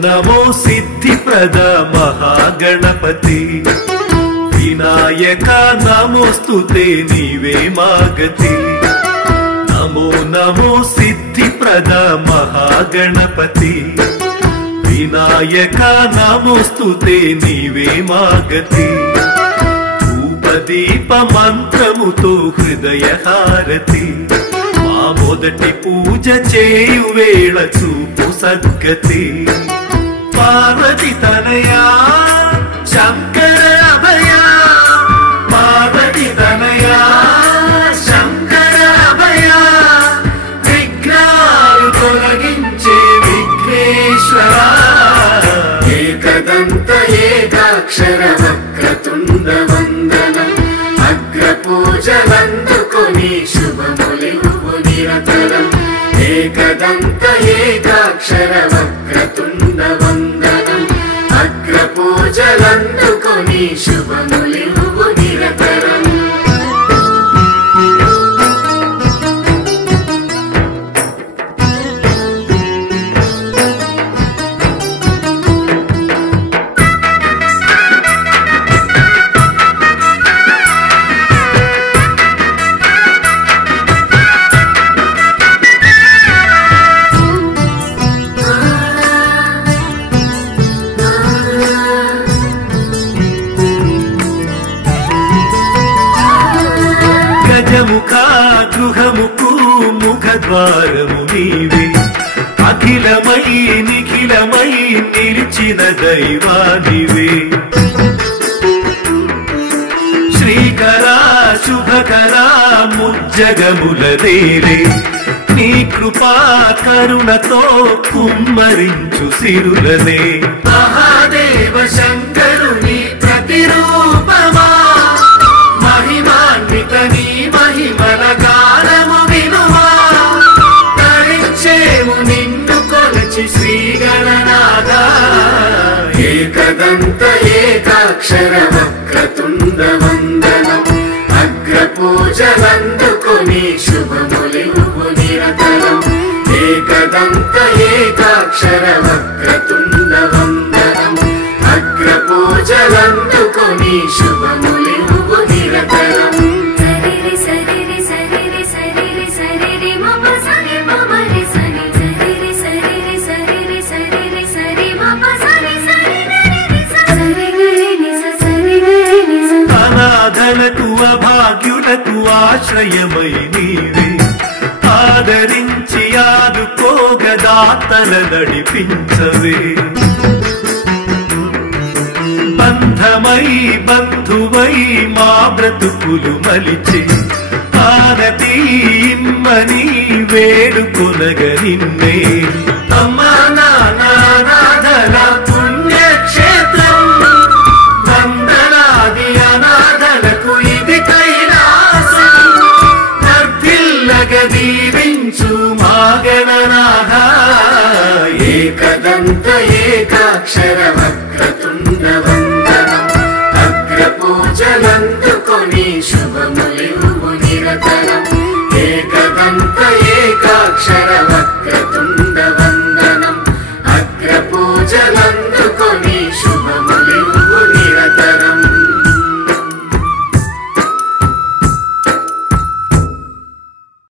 नमो सिद्धिप्रद महागणपति विनायक नमोस्तुते नीवे मागति। नमो नमो सिद्धिप्रद महागणपति विनायक नमोस्तुते नीवे मागति। धूपदीप मंत्रमुतो हृदय हारति मोदटी पूज చేయు వేళ చూపు సద్గతి। పార్వతి తనయా శంకర అభయ పార్వతి తనయా శంకర అభయ విఘ్నాలు తొలగించే విఘ్నేశ్వర। ఏకదంత ఏకాక్షర వక్రతుండ వందనం అగ్ర పూజలందుకొని శుభములివ్వు నిరతరం। ఏకదంత ఏకాక్షర వక్రతుండ వందనం అగ్ర పూజలందుకొని శుభములివ్వు నిరతరం। గజముఖ గృహముకు ముఖద్వారము నీవే అఖిలమై నిఖిలమై నిలిచిన దైవానివే। శ్రీకరా శుభకరా ముజ్జగములదేలే నీ కృపా కరుణతో కుమ్మరించు సిరులనే। మహాదేవ శంకరుని ప్రతిరూపమా మహిమాన్విత నీ మహిమల గానము వినుమా। తరించేము నిన్ను కొలచి శ్రీగణనాథ। ఏకదంత ఏకాక్షర వక్రతుండ వందనం అగ్ర పూజలందుకొని శుభములివ్వు నిరతరం। ఏకదంత ఏకాక్షర వక్రతుండ వందనం అగ్ర పూజలందుకొని శుభములివ్వు నిరతరం। సరిరి సరిరి సరిరి సరిరి సరిరి మమ సరి మమ రి సరి సరిరి సరిరి సరిరి సరిరి సరి మమ సరి సరి రి సరి ని సరి ని అనాథలకు అభాగ్యులకు ఆశ్రయమై నీవే ఆదరించి ఆదుకోగదాతల నడిపించవే। బంధమై బంధువై మా బ్రతుకులు మలిచి ఆనతి ఇమ్మని వేడుకొనగ నిన్నే। అమ్మ